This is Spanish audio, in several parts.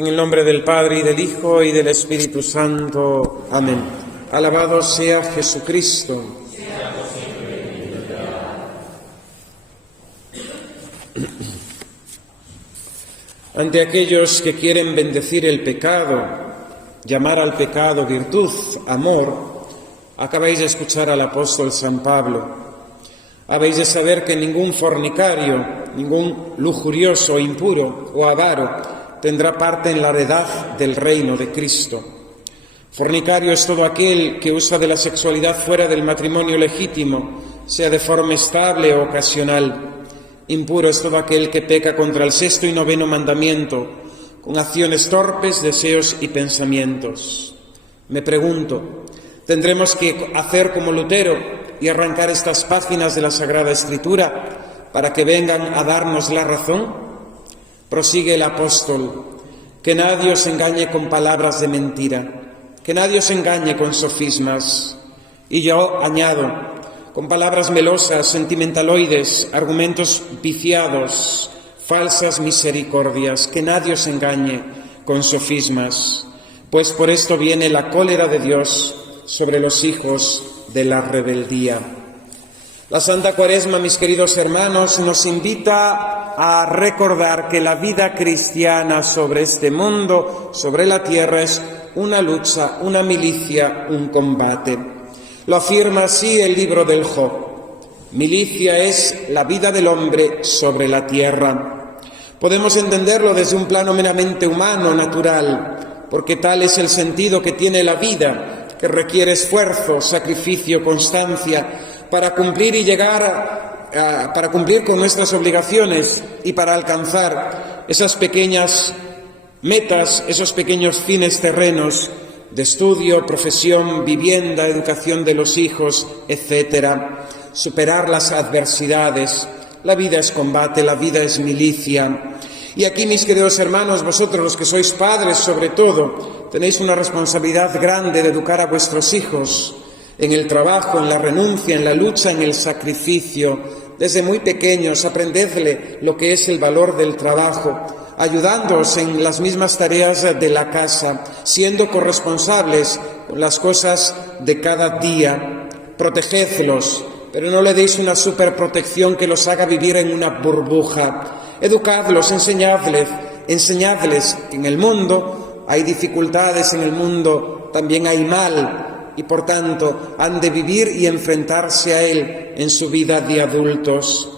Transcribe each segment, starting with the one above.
En el nombre del Padre, y del Hijo, y del Espíritu Santo. Amén. Alabado sea Jesucristo. Ante aquellos que quieren bendecir el pecado, llamar al pecado virtud, amor, acabáis de escuchar al apóstol San Pablo. Habéis de saber que ningún fornicario, ningún lujurioso, impuro o avaro tendrá parte en la heredad del reino de Cristo. Fornicario es todo aquel que usa de la sexualidad fuera del matrimonio legítimo, sea de forma estable o ocasional. Impuro es todo aquel que peca contra el 6º y 9º mandamiento, con acciones torpes, deseos y pensamientos. Me pregunto, ¿tendremos que hacer como Lutero y arrancar estas páginas de la Sagrada Escritura para que vengan a darnos la razón? Prosigue el apóstol: que nadie os engañe con palabras de mentira, que nadie os engañe con sofismas. Y yo añado, con palabras melosas, sentimentaloides, argumentos viciados, falsas misericordias, que nadie os engañe con sofismas, pues por esto viene la cólera de Dios sobre los hijos de la rebeldía. La Santa Cuaresma, mis queridos hermanos, nos invita a recordar que la vida cristiana sobre este mundo, sobre la tierra, es una lucha, una milicia, un combate. Lo afirma así el libro del Job. Milicia es la vida del hombre sobre la tierra. Podemos entenderlo desde un plano meramente humano, natural, porque tal es el sentido que tiene la vida, que requiere esfuerzo, sacrificio, constancia, para cumplir y para cumplir con nuestras obligaciones y para alcanzar esas pequeñas metas, esos pequeños fines terrenos de estudio, profesión, vivienda, educación de los hijos, etcétera. Superar las adversidades. La vida es combate, la vida es milicia. Y aquí, mis queridos hermanos, vosotros los que sois padres, sobre todo, tenéis una responsabilidad grande de educar a vuestros hijos en el trabajo, en la renuncia, en la lucha, en el sacrificio. Desde muy pequeños, aprendedle lo que es el valor del trabajo, ayudándoos en las mismas tareas de la casa, siendo corresponsables con las cosas de cada día. Protegedlos, pero no le deis una superprotección que los haga vivir en una burbuja. Educadlos, enseñadles que en el mundo hay dificultades, en el mundo también hay mal, y por tanto han de vivir y enfrentarse a él en su vida de adultos.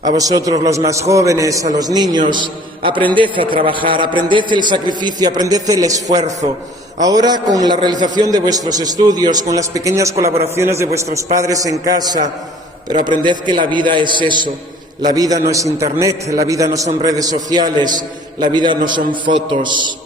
A vosotros los más jóvenes, a los niños, aprended a trabajar, aprended el sacrificio, aprended el esfuerzo. Ahora, con la realización de vuestros estudios, con las pequeñas colaboraciones de vuestros padres en casa, pero aprended que la vida es eso. La vida no es internet, la vida no son redes sociales, la vida no son fotos.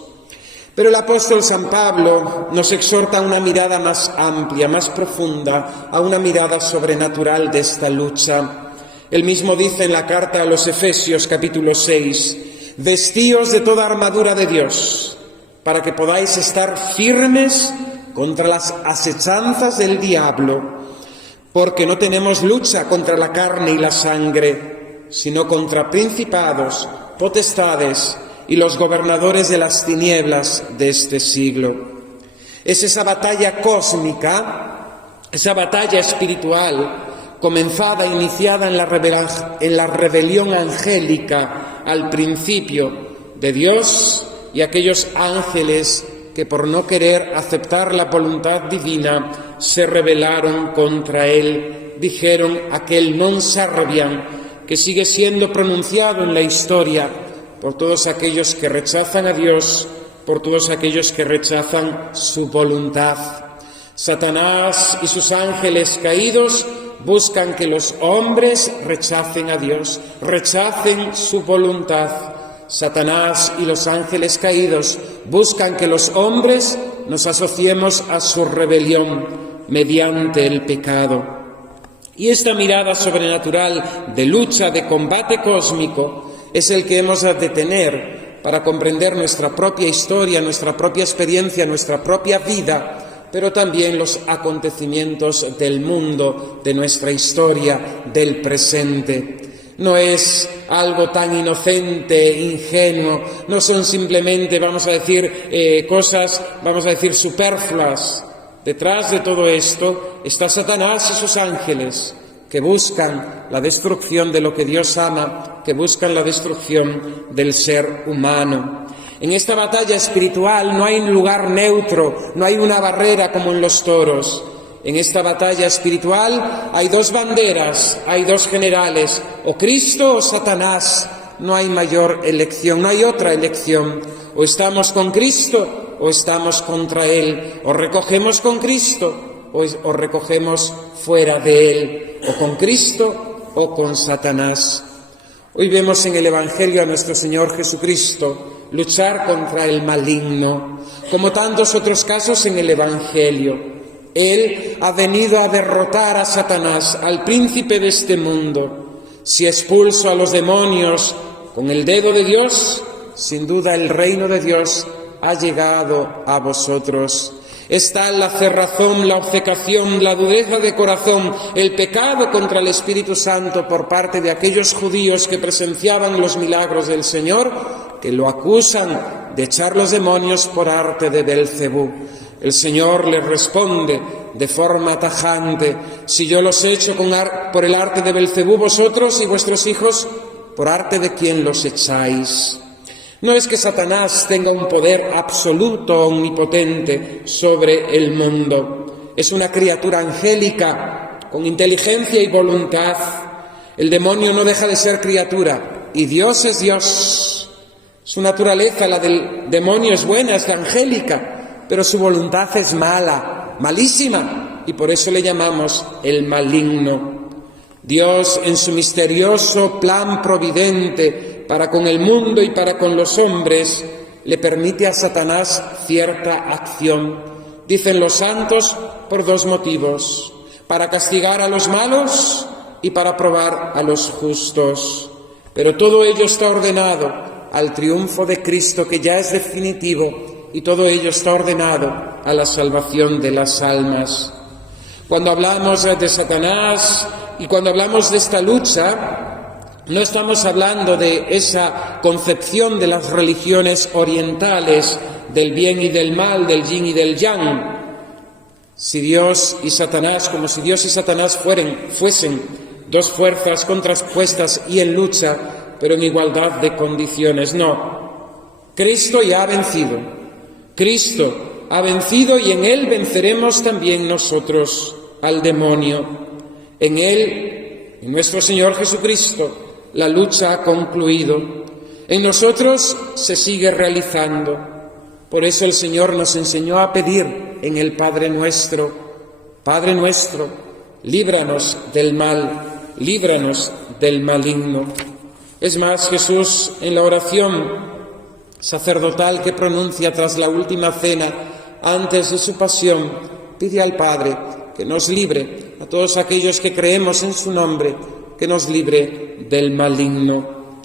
Pero el apóstol San Pablo nos exhorta a una mirada más amplia, más profunda, a una mirada sobrenatural de esta lucha. Él mismo dice en la carta a los Efesios, capítulo 6, «Vestíos de toda armadura de Dios, para que podáis estar firmes contra las asechanzas del diablo, porque no tenemos lucha contra la carne y la sangre, sino contra principados, potestades y los gobernadores de las tinieblas de este siglo». Es esa batalla cósmica, esa batalla espiritual, comenzada, iniciada en la rebelión angélica al principio de Dios y aquellos ángeles que por no querer aceptar la voluntad divina se rebelaron contra él, dijeron aquel non serviam que sigue siendo pronunciado en la historia por todos aquellos que rechazan a Dios, por todos aquellos que rechazan su voluntad. Satanás y sus ángeles caídos buscan que los hombres rechacen a Dios, rechacen su voluntad. Satanás y los ángeles caídos buscan que los hombres nos asociemos a su rebelión mediante el pecado. Y esta mirada sobrenatural de lucha, de combate cósmico, es el que hemos de tener para comprender nuestra propia historia, nuestra propia experiencia, nuestra propia vida, pero también los acontecimientos del mundo, de nuestra historia, del presente. No es algo tan inocente, ingenuo, no son simplemente, vamos a decir, cosas, vamos a decir, superfluas. Detrás de todo esto está Satanás y sus ángeles, que buscan la destrucción de lo que Dios ama, que buscan la destrucción del ser humano. En esta batalla espiritual no hay un lugar neutro, no hay una barrera como en los toros. En esta batalla espiritual hay dos banderas, hay dos generales, o Cristo o Satanás. No hay mayor elección, no hay otra elección. O estamos con Cristo o estamos contra Él. O recogemos con Cristo o recogemos fuera de Él. O con Cristo o con Satanás. Hoy vemos en el Evangelio a nuestro Señor Jesucristo luchar contra el maligno, como tantos otros casos en el Evangelio. Él ha venido a derrotar a Satanás, al príncipe de este mundo. Si expulso a los demonios con el dedo de Dios, sin duda el reino de Dios ha llegado a vosotros. Está la cerrazón, la obcecación, la dureza de corazón, el pecado contra el Espíritu Santo por parte de aquellos judíos que presenciaban los milagros del Señor, que lo acusan de echar los demonios por arte de Belcebú. El Señor les responde de forma tajante: si yo los echo por el arte de Belcebú, vosotros y vuestros hijos, ¿por arte de quién los echáis? No es que Satanás tenga un poder absoluto, omnipotente sobre el mundo. Es una criatura angélica, con inteligencia y voluntad. El demonio no deja de ser criatura, y Dios es Dios. Su naturaleza, la del demonio, es buena, es angélica, pero su voluntad es mala, malísima, y por eso le llamamos el maligno. Dios, en su misterioso plan providente para con el mundo y para con los hombres, le permite a Satanás cierta acción. Dicen los santos, por dos motivos: para castigar a los malos y para probar a los justos. Pero todo ello está ordenado al triunfo de Cristo, que ya es definitivo, y todo ello está ordenado a la salvación de las almas. Cuando hablamos de Satanás y cuando hablamos de esta lucha, no estamos hablando de esa concepción de las religiones orientales, del bien y del mal, del yin y del yang. Si Dios y Satanás, como si Dios y Satanás fuesen dos fuerzas contrapuestas y en lucha, pero en igualdad de condiciones. No, Cristo ya ha vencido. Cristo ha vencido y en Él venceremos también nosotros al demonio. En Él, en nuestro Señor Jesucristo, la lucha ha concluido. En nosotros se sigue realizando. Por eso el Señor nos enseñó a pedir en el Padre Nuestro: Padre nuestro, líbranos del mal, líbranos del maligno. Es más, Jesús, en la oración sacerdotal que pronuncia tras la última cena, antes de su pasión, pide al Padre que nos libre, a todos aquellos que creemos en su nombre, que nos libre del maligno.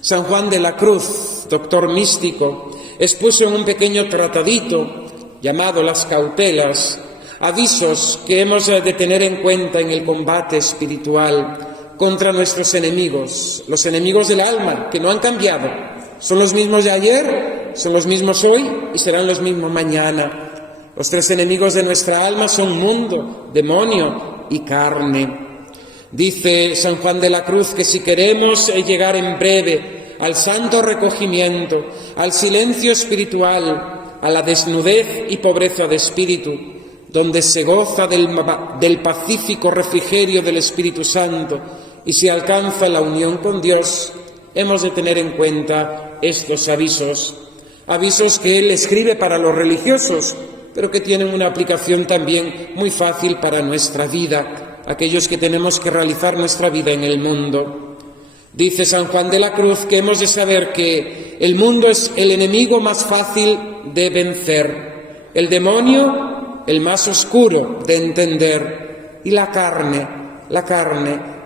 San Juan de la Cruz, doctor místico, expuso en un pequeño tratadito llamado Las Cautelas, avisos que hemos de tener en cuenta en el combate espiritual contra nuestros enemigos, los enemigos del alma, que no han cambiado. Son los mismos de ayer, son los mismos hoy y serán los mismos mañana. Los tres enemigos de nuestra alma son mundo, demonio y carne. Dice San Juan de la Cruz que si queremos llegar en breve al santo recogimiento, al silencio espiritual, a la desnudez y pobreza de espíritu, donde se goza del pacífico refrigerio del Espíritu Santo y se alcanza la unión con Dios, hemos de tener en cuenta estos avisos que Él escribe para los religiosos, pero que tienen una aplicación también muy fácil para nuestra vida, aquellos que tenemos que realizar nuestra vida en el mundo. Dice San Juan de la Cruz que hemos de saber que el mundo es el enemigo más fácil de vencer, el demonio el más oscuro de entender, y la carne,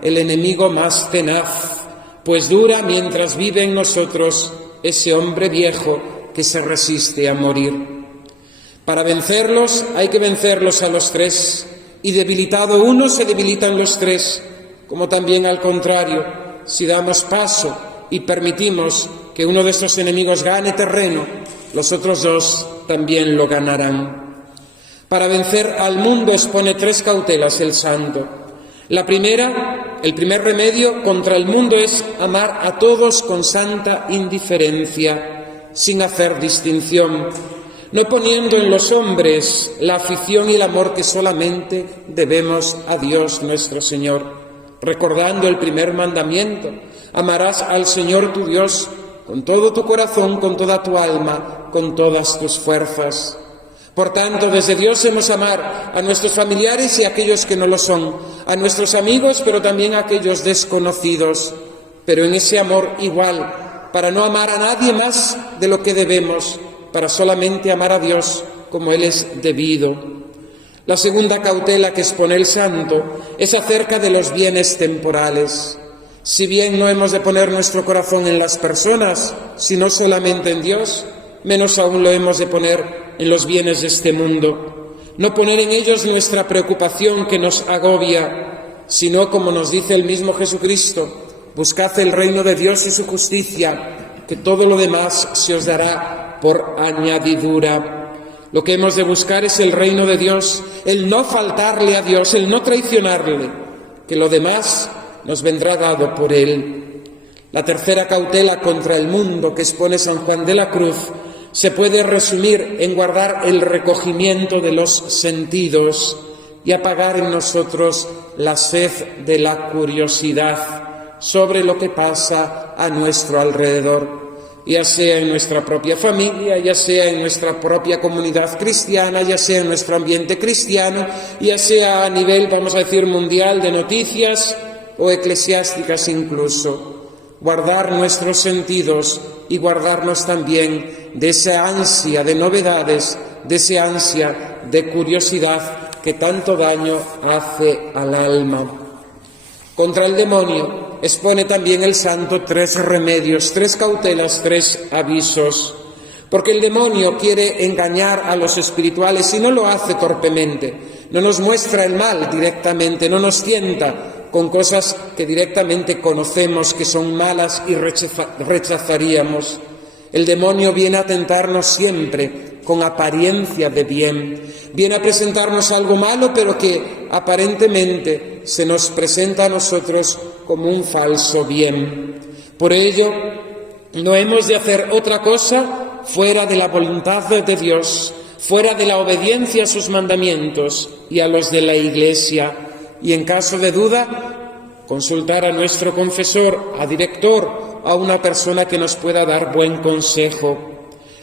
el enemigo más tenaz, pues dura mientras vive en nosotros ese hombre viejo que se resiste a morir. Para vencerlos hay que vencerlos a los tres, y debilitado uno se debilitan los tres, como también al contrario, si damos paso y permitimos que uno de estos enemigos gane terreno, los otros dos también lo ganarán. Para vencer al mundo expone 3 cautelas el santo. La primera, el primer remedio contra el mundo es amar a todos con santa indiferencia, sin hacer distinción, no poniendo en los hombres la afición y el amor que solamente debemos a Dios nuestro Señor, recordando el primer mandamiento: amarás al Señor tu Dios con todo tu corazón, con toda tu alma, con todas tus fuerzas. Por tanto, desde Dios hemos amar a nuestros familiares y a aquellos que no lo son, a nuestros amigos, pero también a aquellos desconocidos, pero en ese amor igual, para no amar a nadie más de lo que debemos, para solamente amar a Dios como Él es debido. La segunda cautela que expone el santo es acerca de los bienes temporales. Si bien no hemos de poner nuestro corazón en las personas, sino solamente en Dios, menos aún lo hemos de poner en los bienes de este mundo. No poner en ellos nuestra preocupación que nos agobia, sino, como nos dice el mismo Jesucristo, buscad el reino de Dios y su justicia, que todo lo demás se os dará por añadidura. Lo que hemos de buscar es el reino de Dios, el no faltarle a Dios, el no traicionarle, que lo demás nos vendrá dado por Él. La tercera cautela contra el mundo que expone San Juan de la Cruz se puede resumir en guardar el recogimiento de los sentidos y apagar en nosotros la sed de la curiosidad sobre lo que pasa a nuestro alrededor, ya sea en nuestra propia familia, ya sea en nuestra propia comunidad cristiana, ya sea en nuestro ambiente cristiano, ya sea a nivel, vamos a decir, mundial de noticias o eclesiásticas incluso. Guardar nuestros sentidos y guardarnos también de esa ansia de novedades, de esa ansia de curiosidad que tanto daño hace al alma. Contra el demonio expone también el santo 3 remedios, 3 cautelas, 3 avisos, porque el demonio quiere engañar a los espirituales y no lo hace torpemente, no nos muestra el mal directamente, no nos tienta con cosas que directamente conocemos que son malas y rechazaríamos. El demonio viene a tentarnos siempre con apariencia de bien, viene a presentarnos algo malo, pero que aparentemente se nos presenta a nosotros como un falso bien. Por ello, no hemos de hacer otra cosa fuera de la voluntad de Dios, fuera de la obediencia a sus mandamientos y a los de la Iglesia. Y en caso de duda, consultar a nuestro confesor, a director, a una persona que nos pueda dar buen consejo.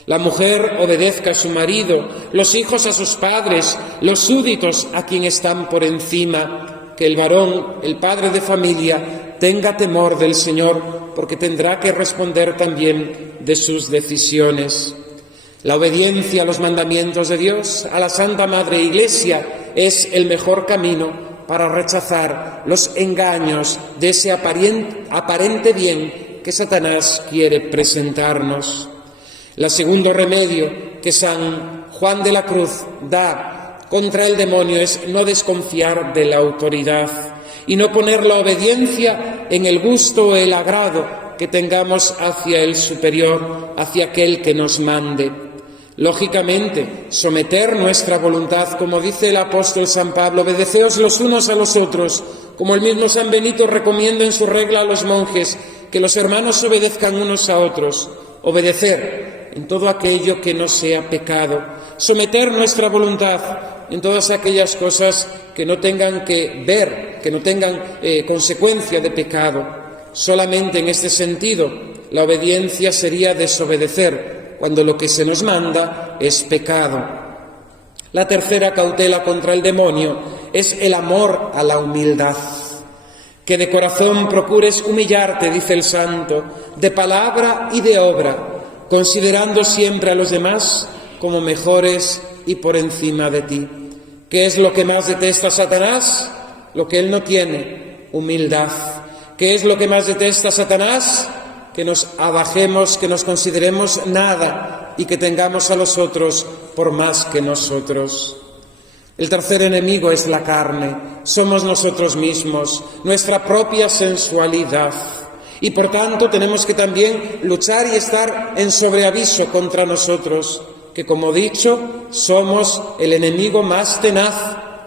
La mujer obedezca a su marido, los hijos a sus padres, los súbditos a quien están por encima. Que el varón, el padre de familia, tenga temor del Señor, porque tendrá que responder también de sus decisiones. La obediencia a los mandamientos de Dios, a la Santa Madre Iglesia, es el mejor camino para rechazar los engaños de ese aparente bien que Satanás quiere presentarnos. El segundo remedio que San Juan de la Cruz da contra el demonio es no desconfiar de la autoridad y no poner la obediencia en el gusto o el agrado que tengamos hacia el superior, hacia aquel que nos mande. Lógicamente, someter nuestra voluntad, como dice el apóstol San Pablo, obedeceos los unos a los otros, como el mismo San Benito recomienda en su regla a los monjes, que los hermanos obedezcan unos a otros. Obedecer en todo aquello que no sea pecado, someter nuestra voluntad en todas aquellas cosas que no tengan que ver, que no tengan consecuencia de pecado. Solamente en este sentido, la obediencia sería desobedecer, cuando lo que se nos manda es pecado. La tercera cautela contra el demonio es el amor a la humildad. Que de corazón procures humillarte, dice el santo, de palabra y de obra, considerando siempre a los demás como mejores y por encima de ti. ¿Qué es lo que más detesta Satanás? Lo que él no tiene, humildad. ¿Qué es lo que más detesta Satanás? Que nos abajemos, que nos consideremos nada y que tengamos a los otros por más que nosotros. El tercer enemigo es la carne, somos nosotros mismos, nuestra propia sensualidad. Y por tanto tenemos que también luchar y estar en sobreaviso contra nosotros, que como he dicho, somos el enemigo más tenaz,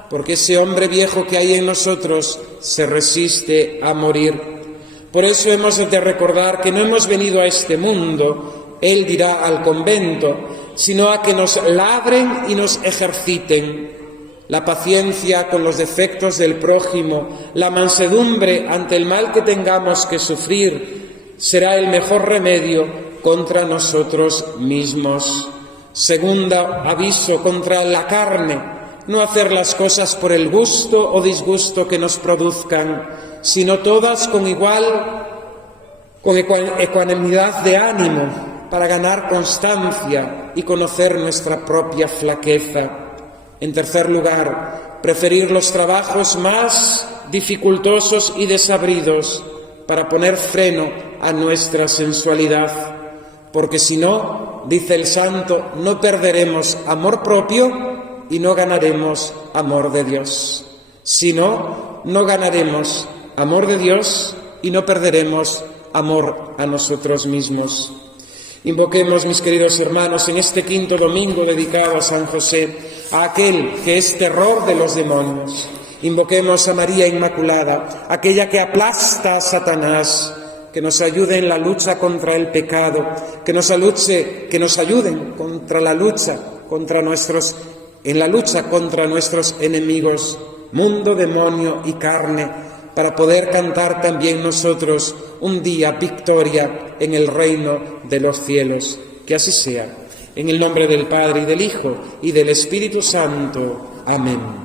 porque ese hombre viejo que hay en nosotros se resiste a morir. Por eso hemos de recordar que no hemos venido a este mundo, él dirá al convento, sino a que nos ladren y nos ejerciten. La paciencia con los defectos del prójimo, la mansedumbre ante el mal que tengamos que sufrir, será el mejor remedio contra nosotros mismos. Segundo aviso contra la carne, no hacer las cosas por el gusto o disgusto que nos produzcan, sino todas con ecuanimidad de ánimo, para ganar constancia y conocer nuestra propia flaqueza. En tercer lugar, preferir los trabajos más dificultosos y desabridos para poner freno a nuestra sensualidad, porque si no, dice el santo, no perderemos amor propio y no ganaremos amor de Dios. Si no, no ganaremos amor de Dios y no perderemos amor a nosotros mismos. Invoquemos, mis queridos hermanos, en este quinto domingo dedicado a San José, a aquel que es terror de los demonios. Invoquemos a María Inmaculada, aquella que aplasta a Satanás, que nos ayude en la lucha contra el pecado, que nos ayuden contra la lucha contra nuestros enemigos, mundo, demonio y carne, para poder cantar también nosotros un día victoria en el reino de los cielos. Que así sea. En el nombre del Padre, y del Hijo, y del Espíritu Santo. Amén.